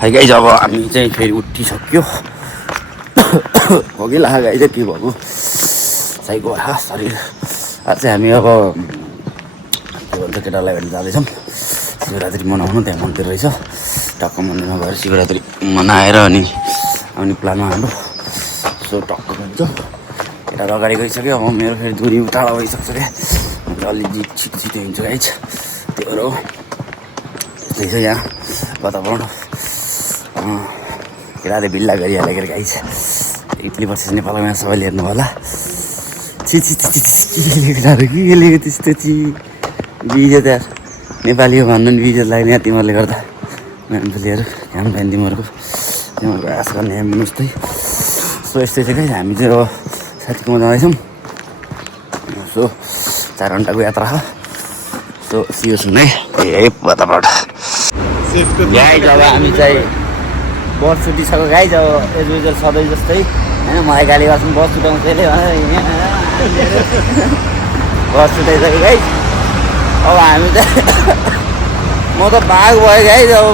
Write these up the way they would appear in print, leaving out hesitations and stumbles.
है गाइज अब हामी चाहिँ फेरि उठिसक्यो हो कि ला गाइज के भएको साइको शरीर आज चाहिँ हामी अब के भन्छ केटालाई भेट्न जाँदैछौँ शिवरात्रि मनाउनु त्यहाँ मन्दिर रहेछ टक्क मन्दिरमा गएर शिवरात्रि मनाएर अनि आउने प्लानमा हाम्रो सो टक्क भन्छ केटाहरू अगाडि गइसक्यो अब मेरो फेरि दुरी टाढा भइसक्छ क्या अन्त अलिक छिटो हुन्छ गाइज त्यो भएर हो त्यस्तै छ यहाँ वातावरण केटाले भिल्ला गरिहाल्यो के गाइज इटली वर्सेस नेपालमा यहाँ सबैले हेर्नु होला केटाहरू के लेख्यो त्यस्तो बिजो त नेपाली हो भन्नु नि बिजो लाग्ने यहाँ तिमीहरूले गर्दा मान्छेहरू काम पाइन तिमीहरूको आश गर्ने हामी उस्तै सो यस्तै छ क्या हामी चाहिँ अब साथीकोमा जाँदैछौँ सो 4 घन्टाको यात्रा छ सो सियो सुन है यही वातावरण गाइज अब हामी चाहिँ बस छुटिसक्यो गाइज अब एज युजल सधैँ जस्तै होइन मलाई गाली गर्छौँ बस छुट्याउँछ यसले बस छुट्याइसक्यो गाइज अब हामी चाहिँ म त भाग भयो गाइज अब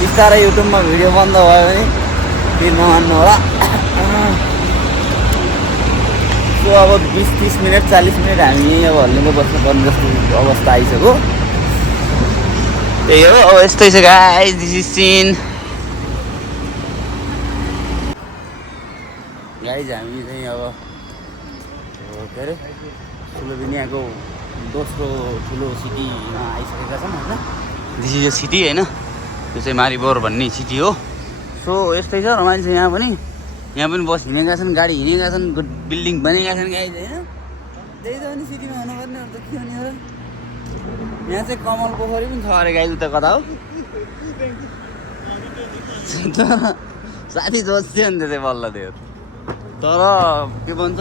बिस्तारै युट्युबमा भिडियो बन्द भयो भने फेरि नमान्नु होला सो अब 20-30 मिनट 40 मिनट हामी यहीँ अब हल्लिँदै बस्नुपर्ने जस्तो अवस्था आइसक्यो त्यही हो अब यस्तै छ गाइज दिस इज सिन गाइज हामी चाहिँ अब के अरे स्लोभेनियाको दोस्रो ठुलो सिटीमा आइसकेका छौँ होइन दिस इज अ सिटी होइन त्यो चाहिँ मारिबोर भन्ने सिटी हो सो यस्तै छ रमाइलो छ यहाँ पनि बस हिँडेका छन् गाडी हिँडेका छन् बिल्डिङ बनेका छन् गाइज होइन त्यही त पनि सिटीमा हुनुपर्ने अरू त के हुने हो र यहाँ चाहिँ कमल पोखरी पनि छ अरे गाइज उता कता हो साथी जोत्थ्यो नि त्यो चाहिँ बल्ल त्यो तर के भन्छ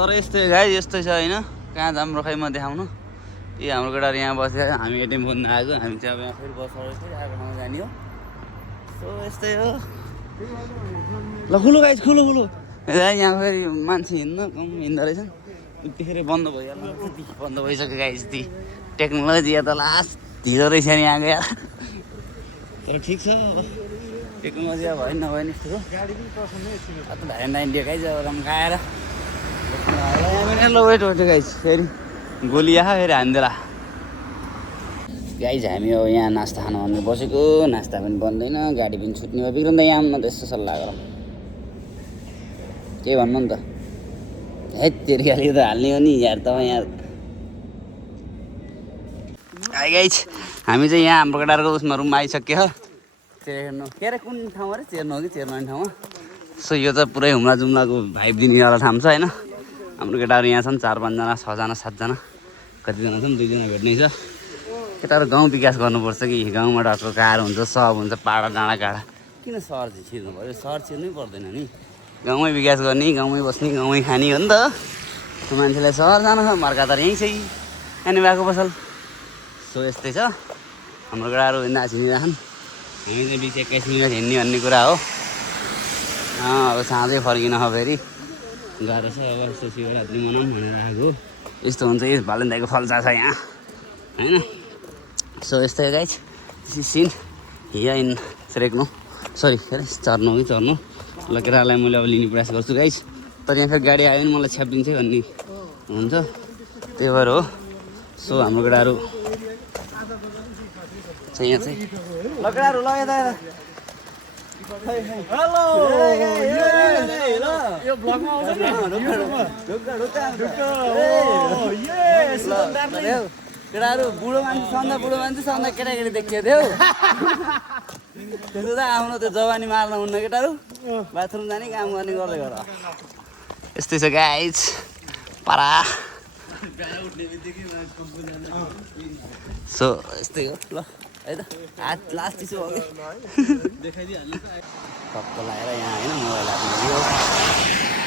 तर यस्तै गाइज यस्तै छ होइन कहाँ जाम रखाइ म देखाउनु ए हाम्रो केटाहरू यहाँ बसेर हामी एटिएम बोल्न आएको हामी चाहिँ अब यहाँ फेरि बस फेरि आएको ठाउँमा जाने हो सो यस्तै हो ल खुलो गाइज खुलो यहाँ फेरि मान्छे हिँड्न कम हिँड्दो रहेछन् त्यतिखेर बन्द भइहाल्नु बन्द भइसक्यो गाइज ती टेक्नोलोजी या त लास्ट ढिलो रहेछ नि यहाँको यार तर ठिक छ टेक्नोलोजी अब भयो नभए नि यस्तो त भ्यालेन्टाइन इन्डिया गाइज अब रम्काएर ल वेट गाइज फेरि गोली आयो फेरि हान्देला गाइज हामी अब यहाँ नास्ता खानु भन्ने बसेको नास्ता पनि बन्दैन गाडी पनि छुट्ने भयो बिग्रन्दा यहाँ न त यस्तो सल्लाह गरौँ के भन्नु नि त है तेरियाले त हाल्ने हो नि यार तपाईँ यहाँ हाई गाइज हामी चाहिँ यहाँ हाम्रो केटाहरूको उसमा रुममा आइसक्यो हेर्नु के अरे कुन ठाउँमा अरे चेर्नु हो कि चेर्नु ठाउँमा सो यो त पुरै हुम्ला जुम्लाको भाइब दिनेवाला ठाउँ छ होइन हाम्रो केटाहरू यहाँ छन् 4-5 जना 6 जना 7 जना कतिजना छन् 2 जना भेट्नै छ केटाहरू गाउँ विकास गर्नुपर्छ कि गाउँबाट अर्को गाह्रो हुन्छ सब हुन्छ पाडा डाँडा काँडा किन सहर चाहिँ छिर्नु पऱ्यो सहर छिर्नै पर्दैन नि गाउँमै विकास गर्ने गाउँमै बस्ने गाउँमै खाने हो नि त मान्छेलाई सहर जानु छ मर्का त यहीँ छ अनि भएको पसल सो यस्तै छ हाम्रो केटाहरू नाचिरहेछन् हामी चाहिँ 20-21 मिनट हिँड्ने भन्ने कुरा हो अब साँझै फर्किन हो फेरि गाह्रो छ अब यस्तो शिवरात्रि मनाउँ भनेर आएको यस्तो हुन्छ यो भालेन दाइको फल्चा छ यहाँ होइन सो यस्तै गाइज सिन हिया इन रेक्नु सरी के अरे चर्नु ल केटालाई मैले अब लिने प्रयास गर्छु गाइज तर यहाँ फेरि गाडी आयो भने मलाई छ्यापिदिन्छ भन्ने हुन्छ त्यही भएर हो सो हाम्रो केटाहरू चाहिँ यहाँ चाहिँ ल केटाहरू ल यता हेलो यो ब्लगमा आउँछ नि केटाहरू बुढो मान्छे सन्दा केटाकेटी देखियो थियो त्यसो त आउनु त्यो जवानी मार्न हुन्न केटाहरू बाथरुम जाने काम गर्ने गर्दै गर यस्तै छ गाइज पारा सो यस्तै हो ल है त हात लास्ट चिसो हो कि टक्क लगाएर यहाँ होइन मोबाइल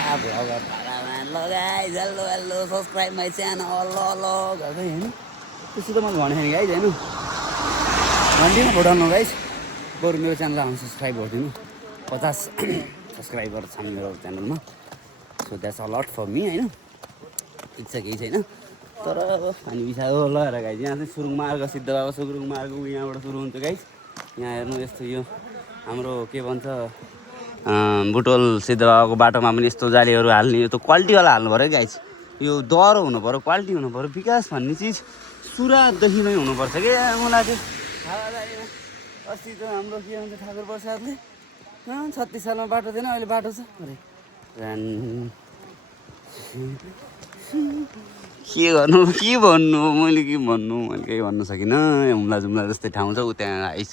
हातमा ल guys hello subscribe my channel ल घरकै होइन त्यस्तो त मैले भनेको नि गाइज होइन भनिदिनु फोटाउनु गाइज बरु मेरो च्यानललाई हामी सब्सक्राइब गरिदिनु 50 सब्सक्राइबर छन् मेरो च्यानलमा so that's a lot for me होइन इच्छा केही छैन तर अब हामी बिसायो ल गाइज यहाँ चाहिँ सुरुङ मार्ग सिद्धबाबा सुरुङ मार्ग यहाँबाट सुरु हुन्छ गाइज यहाँ हेर्नु यस्तो यो हाम्रो के भन्छ बुटोल सिद्धबाबाको बाटोमा पनि यस्तो जालीहरू हाल्ने यो त क्वालिटीवाला हाल्नु पऱ्यो गाइस यो दह्रो हुनु पऱ्यो क्वालिटी हुनु पऱ्यो विकास भन्ने चिज सुरुवातदेखि नै हुनुपर्छ कि मलाई चाहिँ हावादारीमा अस्ति त हाम्रो के भन्छ ठाकुर प्रसादले 36 सालमा बाटो थिएन अहिले बाटो छ अरे के गर्नु के भन्नु मैले के भन्नु मैले केही भन्न सकिनँ हुम्ला जुम्ला जस्तै ठाउँ छ ऊ त्यहाँ आइस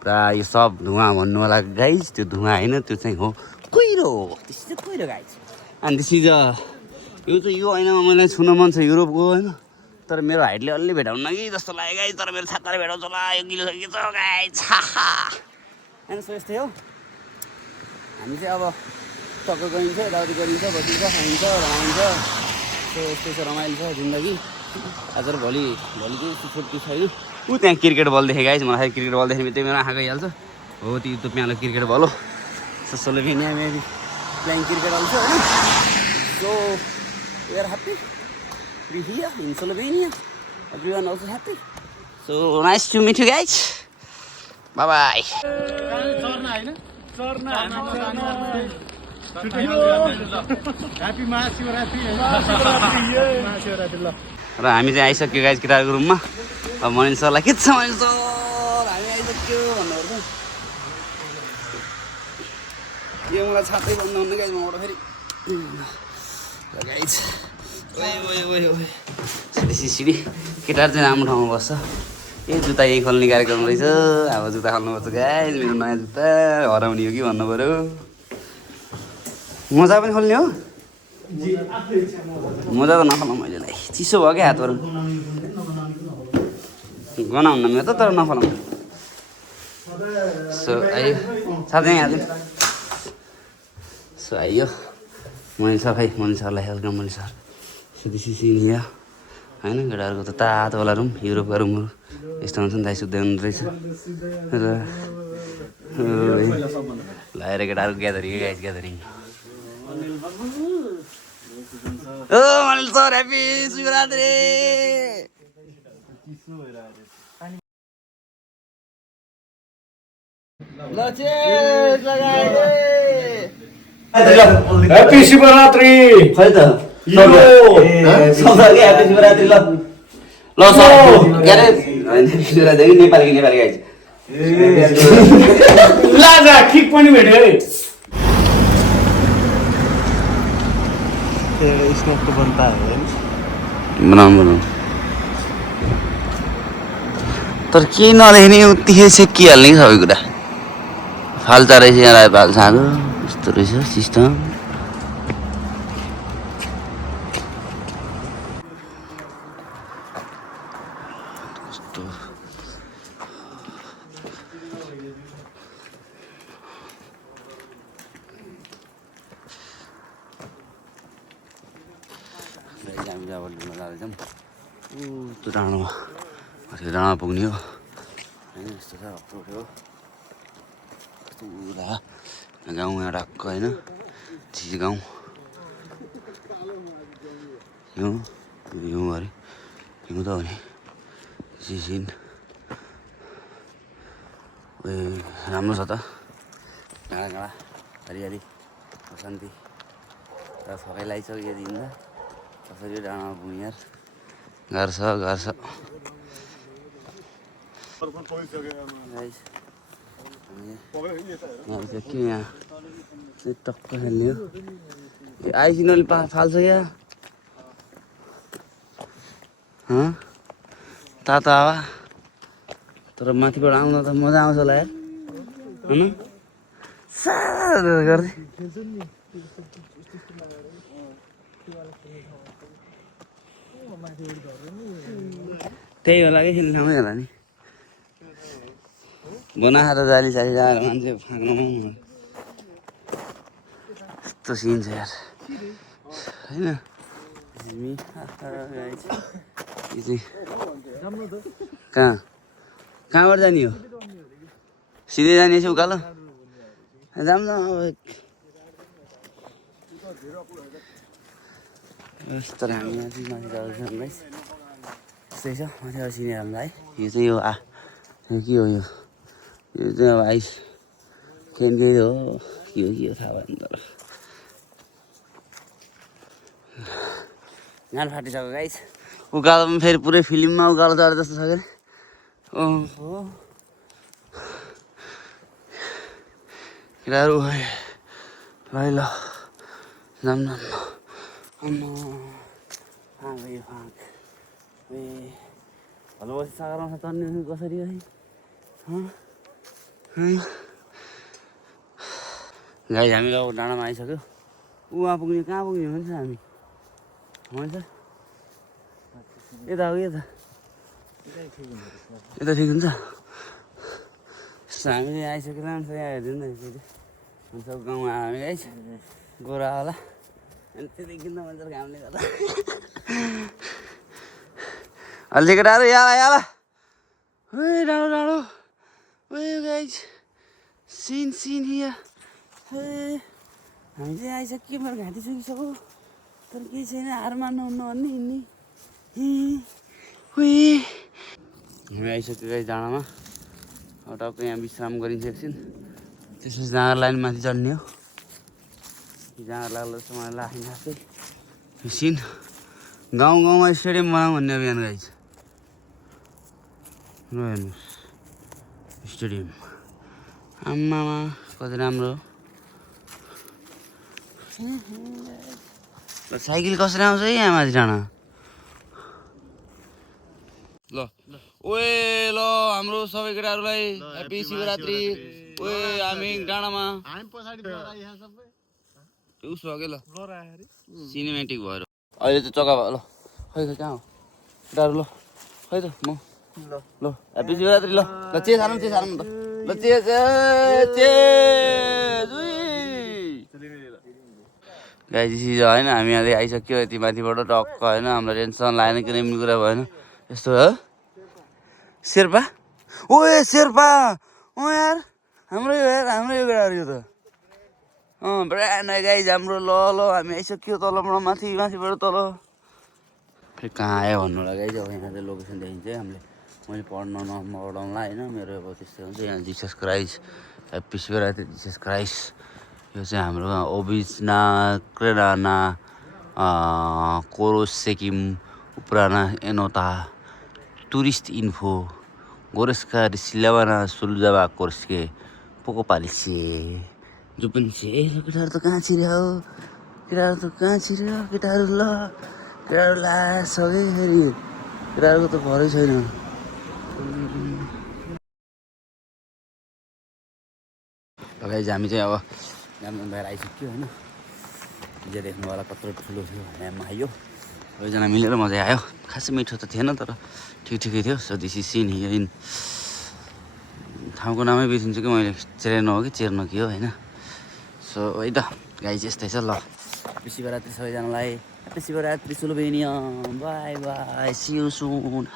पुरा यो सब धुवा भन्नु होला गाइस त्यो धुवा होइन त्यो चाहिँ हो कुहिरो त्यस्तो कुहिरो गाइस अनि त्यसपछि यो चाहिँ यो ऐनामा मलाई छुन मन छ युरोपको होइन तर मेरो हाइटले अलि भेटाउन कि जस्तो लाग्यो गाइस तर मेरो छाताले भेटाउँछ होला यो किलो के छ गाइस होइन सो यस्तै हो हामी चाहिँ अब टक्क गइन्छ यताउति गरिन्छ बसिन्छ खाइन्छ रमाइन्छ सो यस्तै छ रमाइलो छ जिन्दगी आज र भोलि चाहिँ छुट्टी छैन ऊ त्यहाँ क्रिकेट बल देखेँ गाइस मलाई क्रिकेट बल देख्ने बित्तिकै मेरो आँखा गइहाल्छ हो त्यो त प्यालो क्रिकेट बल हो so Slovenia maybe playing cricket also होइन so we are happy be here in Slovenia everyone also happy so nice to meet you guys bye bye र हामी चाहिँ आइसक्यो गाइस केटाहरूको रुममा अब मनिष सरलाई के छ मनिष सर हामी आइसक्यो भन्नुपर्छ यो मलाई छातै बन्द हुन्न गाइस मबाट फेरि गाइस सिडी केटाहरू चाहिँ राम्रो ठाउँमा बस्छ ए जुत्ता यहीँ खोल्ने कार्यक्रम रहेछ अब जुत्ता खोल्नुपर्छ गाइस मेरो नयाँ जुत्ता हराउने हो कि भन्नु पऱ्यो मोजा पनि खोल्ने हो मोजा त नखोलाउँ मैले लाई चिसो भयो क्या हातबाट गनाउन मेरो त तर नखोलाउँ सो आयो साथै हाल्यो सो आइयो मनिष सर खै मनिष सरलाई वेलकम मनिष सर सुदेशी सिनिया होइन केटाहरूको त तातोवाला रुम युरोपका रुमहरू यस्तो हुन्छ नि दाइ सुत्दै हुनु रहेछ र लगाएर केटाहरूको ग्यादरिङ गाइस ग्यादरिङ ओ Manish sir happy Shivaratri happy Shivaratri खै त ह्याप्पी शिवरात्रि ल ल सर के अरे शिवरात्रि नेपाली गाइस लाजा किक पनि भेट्यो है स्नोको बनता है बनाउनु तर केही नदेख्ने उत्तिकै सेकिहाल्ने सबै कुरा फाल्टा रहेछ यहाँ फाल्छाको यस्तो रहेछ सिस्टम कस्तो हामी जहाँबाट लिन जाँदैछौँ त्यो डाँडोमा त्यो डाँडा पुग्ने हो होइन यस्तो छ अप्रोड हो कस्तो पुरा गाउँ यहाँ टक्क होइन चिज गाउँ हिउँ हिउँ अरे हिउँ त हो नि चिसिन राम्रो छ त डाँडा हरियाली शान्ति तर सबैलाई छ यो दिँदा कसरी डाँडामा पुग्ने यार गाह्रो छ के यहाँ टक्क खेल्ने हो आइसिन अलि फाल्छ क्या तातो हावा तर माथिबाट आउन त मजा आउँछ होला यार होइन साह्रो गर्दै त्यही होला कि खेल्ने ठाउँमै होला नि बनाएर जाली जाली जाएर मान्छे फाक्नु यस्तो सिन छ यार होइन कहाँबाट जाने हो सिधै जाने छ उकालो जाऊँ न यस्तो हामी माथि जाँदैछौँ गाइस यस्तै छ माथि सिने हामीलाई यो चाहिँ यो के हो यो यो चाहिँ अब आइस खेल्कै हो के हो थाहा भएन तर गाड फाटिसक्यो गाइस उकालो पनि फेरि पुरै फिल्ममा उकालो चढे जस्तो छ क्या ओहो केटाहरू है ल जाऊँ न अम्मा फाँक यो फाँक ए भलो बसी सागरमा चढ्ने कसरी है गाई हामी अब डाँडामा आइसक्यो उहाँ पुग्ने कहाँ पुग्ने भन्छ हामी हुन्छ यता हो यता यता ठिक हुन्छ हामी चाहिँ आइसक्यो राम्रो यहाँ हेरिदिनु न फेरि हुन्छ गाउँमा हामी गाइस गोरा होला अनि त्यति किन्न भन्छ घामले गर्दा अहिले केटाहरू याला याला है डाँडो डाँडो ओ गाइस सिन सिन हियर हे हामी चाहिँ आइसक्यो मेरो घाँटी सुकिसक्यो तर केही छैन हार मान्नुहुन्न भन्ने हिँड्ने हामी आइसक्यो गाइस डाँडामा अब टक्क यहाँ विश्राम गरिन्छ एकछिन त्यसपछि जाँगर लाइन माथि चढ्ने हो जाँगर लाग्लो जस्तो मलाई लाग्ने खासै सिन गाउँ गाउँमा स्टेडियम बनाऊँ भन्ने अभियान गाइस ल हेर्नुहोस् स्टेडियम आम्मामा कति राम्रो साइकल कसरी आउँछ है यहाँ माथि डाँडा ल ओए ल हाम्रो सबै केटाहरूलाई ह्याप्पी शिवरात्रि ओए हामी डाँडामा उस भयो क्या ल सिनेमेटिक भएर अहिले त चक्का भयो ल खै खै कहाँ हो केटाहरू ल खै त म ल ह्याप्पी शिवरात्रि ल ल चे सार्नु त ल चे गाइजी होइन हामी यहाँ आइसक्यो यति माथिबाट टक्क होइन हामीलाई टेन्सन लागेन किन कुरा भएन यस्तो हो शेर्पा ओए शेर्पा यार हाम्रो यो केटाहरू यो त ब्रान्ड गाइज हाम्रो ल हामी आइसक्यो तलबाट माथिबाट तल फेरि कहाँ आयो भन्नु होला गाइज अब यहाँ चाहिँ लोकेसन देखिन्छ हामीले मैले पढाउनुलाई होइन मेरो अब त्यस्तै हुन्छ यहाँ Jesus Christ happy Shivaratri Jesus Christ यो चाहिँ हाम्रो ओबिसना क्रेडाना कोरोसेकिम उपराना एनोता टुरिस्ट इन्फो गोरेस्का रिसिलावाना सुलजावा कोर्सके पोको पालिसे जो पनि छ केटाहरू त कहाँ छिर्यो केटाहरू ल केटाहरू लासके फेरि केटाहरूको त भरै छैन गाइज हामी चाहिँ अब राम्रो भएर आइसक्यो होइन जे देख्नु होला कत्रो ठुलो थियो ह्याममा आयो सबैजना मिलेर मजा आयो खासै मिठो त थिएन तर ठिकै थियो सो दिस इज सिन हियर इन ठाउँको नामै बिर्सिन्छु कि मैले चेर्न हो कि चेर्न के हो होइन सो है त गाइज यस्तै छ ल ह्याप्पी शिवरात्रि सबैजनालाई ह्याप्पी शिवरात्रि सुलभेनियम bye bye see you soon